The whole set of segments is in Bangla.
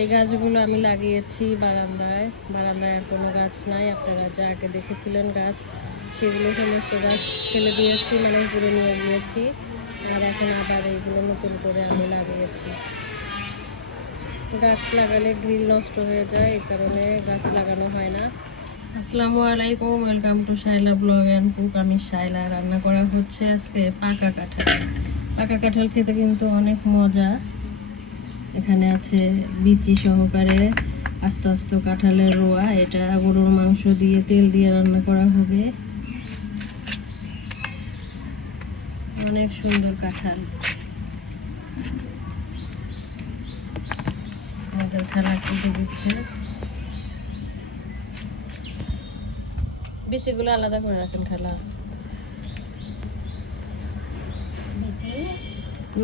এই গাছগুলো আমি লাগিয়েছি বারান্দায়। বারান্দায় আর কোনো গাছ নাই। আপনারা যা আগে দেখেছিলেন গাছ, সেগুলো সমস্ত গাছ ফেলে দিয়েছি, মানে উপরে নিয়ে গিয়েছি। আর এখন আবার এইগুলো নতুন করে আমি লাগিয়েছি। গাছ লাগালে গ্রিল নষ্ট হয়ে যায়, এই কারণে গাছ লাগানো হয় না। আসসালামু আলাইকুম, welcome to Shaila blog and cook. আমি শাইলা। রান্না করা হচ্ছে আজকে পাকা কাঁঠাল। পাকা কাঁঠাল খেতে কিন্তু অনেক মজা। এখানে আছে বিচি সহকারে আস্তে আস্তে কাঁঠালের রোয়া। এটা গরুর মাংস দিয়ে তেল দিয়ে রান্না করা হবে। অনেক সুন্দর কাঁঠাল। আমাদের খালা কেটে দিচ্ছে। বিচিগুলো আলাদা করে রাখেন খালা।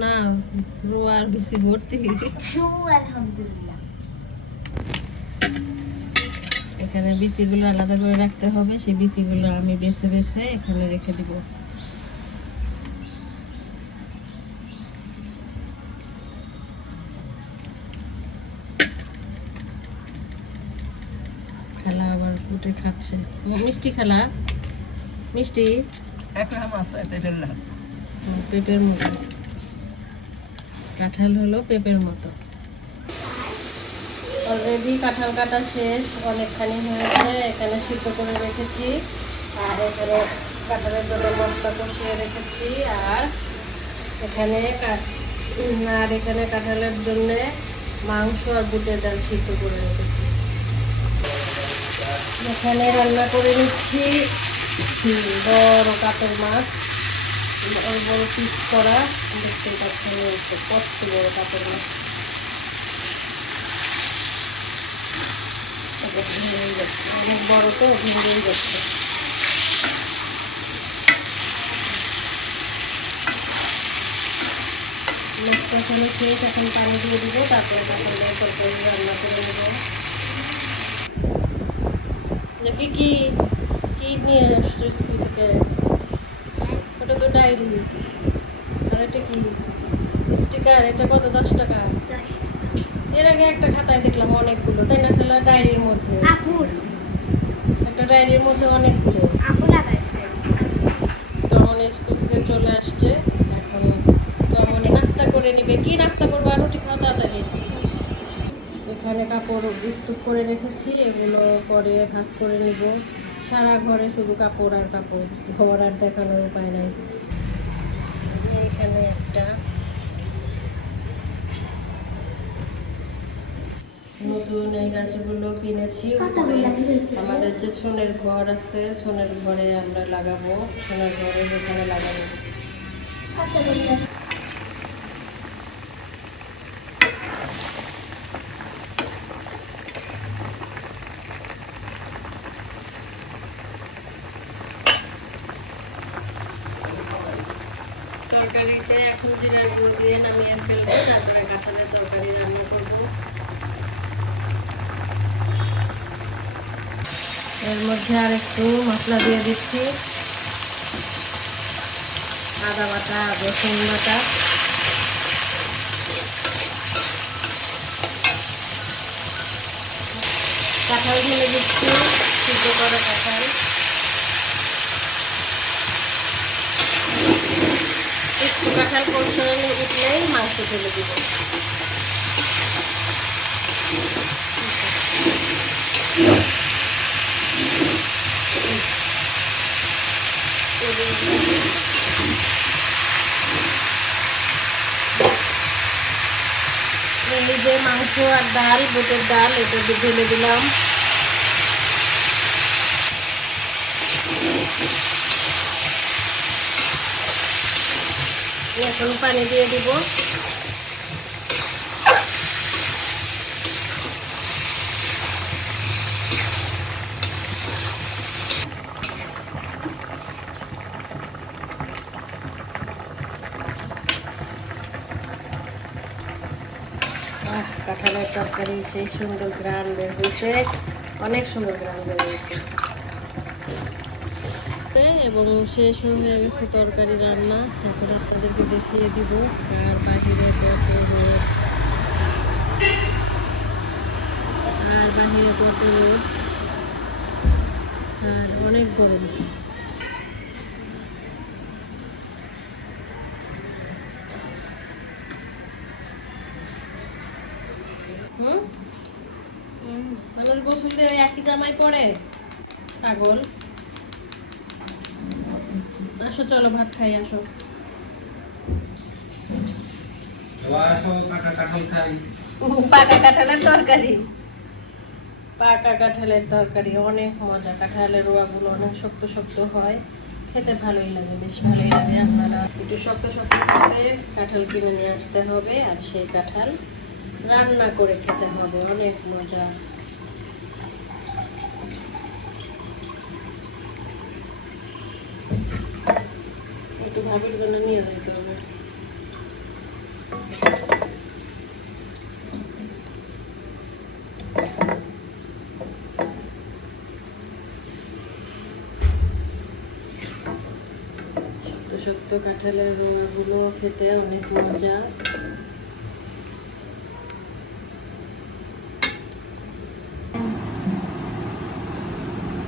না, রোয়ার বিচি ভর্তি। আলহামদুলিল্লাহ। এখানে বিচিগুলো আলাদা করে রাখতে হবে। সেই বিচিগুলো আমি বেছে বেছে এখানে রেখে দিব। খালা আবার কুটে খাচ্ছে। মিষ্টি খালা, মিষ্টি পেঁপের মতো। কাঁঠাল হলো পেঁপের মতো। অলরেডি কাঁঠাল কাটা শেষ, অনেকখানি হয়েছে। এখানে সিদ্ধ করে রেখেছি, আর এখানে কাঁঠালের জন্য মশলা কষিয়ে রেখেছি। আর এখানে কাঁঠালের জন্য মাংস আর বুটের ডাল সিদ্ধ করে রেখেছি। এখানে রান্না করে নিচ্ছি বড় কাতল মাছ, বড় বড় পিস করা। দেখতে পাচ্ছেন কত বড় কাতল মাছ। অনেক বড় তো ভেঙেই যাচ্ছে। মাছটা এখানে শেষ, এখন পানি দিয়ে দিব, তারপরে কাঁঠালের তরকারি রান্না করে নেব। দেখি কি কি নিয়ে আসছো স্কুল থেকে? ওটা তো ডায়েরি। আর এটা কি স্টিকার? এটা কত? 10 টাকা। এর আগে একটা খাতায় দেখলাম অনেকগুলো, তাই না খালা? ডায়েরির মধ্যে একটা ডায়েরির মধ্যে অনেকগুলো। তো অনেক স্কুল থেকে চলে আসছে, এখন তো অনেক নাস্তা করে নিবে। কি নাস্তা করবো? আর রুটি খাওয়া তাড়াতাড়ি। এখানে কাপড় স্তূপ করে রেখেছি, এগুলো পরে ভাঁজ করে নিব। সারা ঘরে শুধু কাপড় আর কাপড়, ঘর আর দেখানোর উপায় নাই। এখানে একটা নতুন এই গাছগুলো কিনেছি। আমাদের যে ছনের ঘর আছে, ছনের ঘরে আমরা লাগাবো। ছনের ঘরে এখানে লাগাবো। তরকারিতে এখন জিরার গুঁড়ো দিয়ে নামিয়ে ফেলবো, তারপরে কাঁঠালের তরকারি রান্না করবো। এর মধ্যে আর একটু মশলা দিয়ে দিচ্ছি, আদা বাটা, রসুন বাটা। কাঁঠাল ঢেলে দিচ্ছি, সিদ্ধ করা কাঁঠাল। একটু কাঁঠাল কষানো উঠলেই মাংস ঢেলে দিব। নিজে মাংস আর ডাল, বুটের ডাল, এটা ঢেলে দিলাম। এখন পানি দিয়ে দিব। কাঁঠালের তরকারি সেই সুন্দর গ্রান বের হয়েছে, অনেক সুন্দর গ্রান বের হয়েছে। এবং শেষ হয়ে গেছে তরকারি রান্না। এখন আপনাদেরকে দেখিয়ে দিব। আর বাহিরে বাহিরে কত রোদ আর অনেক গরম। মানুষ গোসল দিয়ে একই জামাই পরে পাগল। আসো চলো ভাত খাই, আসো। পাকা কাঁঠালের তরকারি, পাকা কাঁঠালের তরকারি অনেক মজা। কাঁঠালের রোয়াগুলো অনেক শক্ত শক্ত হয়, খেতে ভালোই লাগে, বেশ ভালোই লাগে। আপনারা একটু শক্ত শক্ত করে কাঁঠাল কিনে নিয়ে আসতে হবে, আর সেই কাঁঠাল রান্না করে খেতে হবে, অনেক মজা। একটু ভাবির জন্য নিয়ে যেতে হবে। শক্ত কাঁঠালের রোয়াগুলো খেতে অনেক মজা।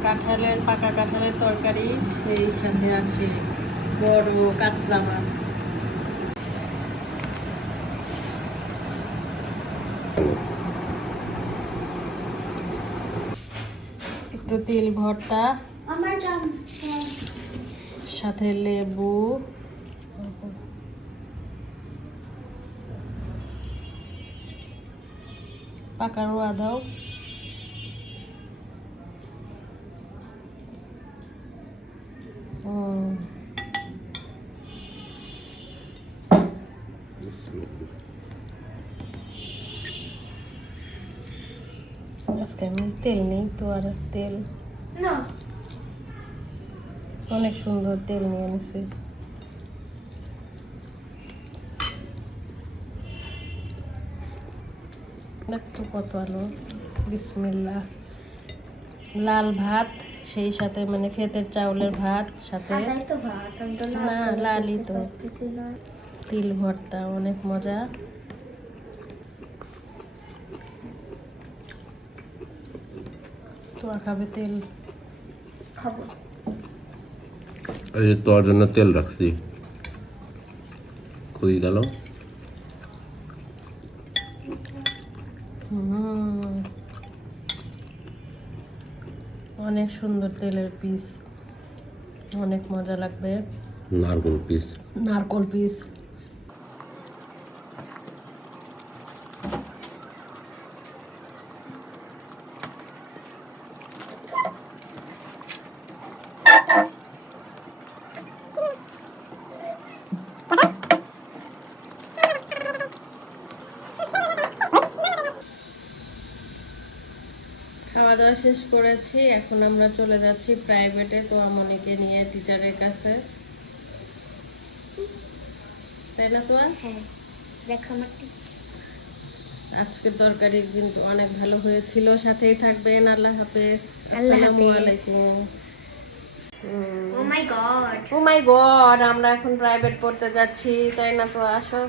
কাঁঠালের পাকা কাঁঠালের তরকারি, সেই সাথে আছে বড় কাতলা মাছ। একটু তেল ভর্তা, সাথে লেবু, পাকা রোয়া দাও। আজকে আমি তেল নেই তো, আর তেল না, অনেক সুন্দর তেল নিয়ে এনেছি। একটু কত আলো, বিসমিল্লাহ। লাল ভাত, সেই সাথে মানে ক্ষেতের চাউলের ভাত, সাথে না লালই তো, তিল ভর্তা, অনেক মজা। তোরা খাবে তেল? খাবো। এই তোর জন্য তেল রাখছি, কই গেল? অনেক সুন্দর তেলের পিস, অনেক মজা লাগবে। নারকোল পিস, নারকোল পিস। খাওয়া দাওয়া শেষ করেছি, এখন আমরা চলে যাচ্ছি প্রাইভেটে, তো আমনিকে নিয়ে টিচারের কাছে, তাই না? তো আজকের তরকারি কিন্তু অনেক ভালো হয়েছিল। সাথেই থাকবেন। আল্লাহ হাফেজ। আসসালামু আলাইকুম। ও মাই গড, আমরা এখন প্রাইভেট পড়তে যাচ্ছি, তাই না? তো আসো।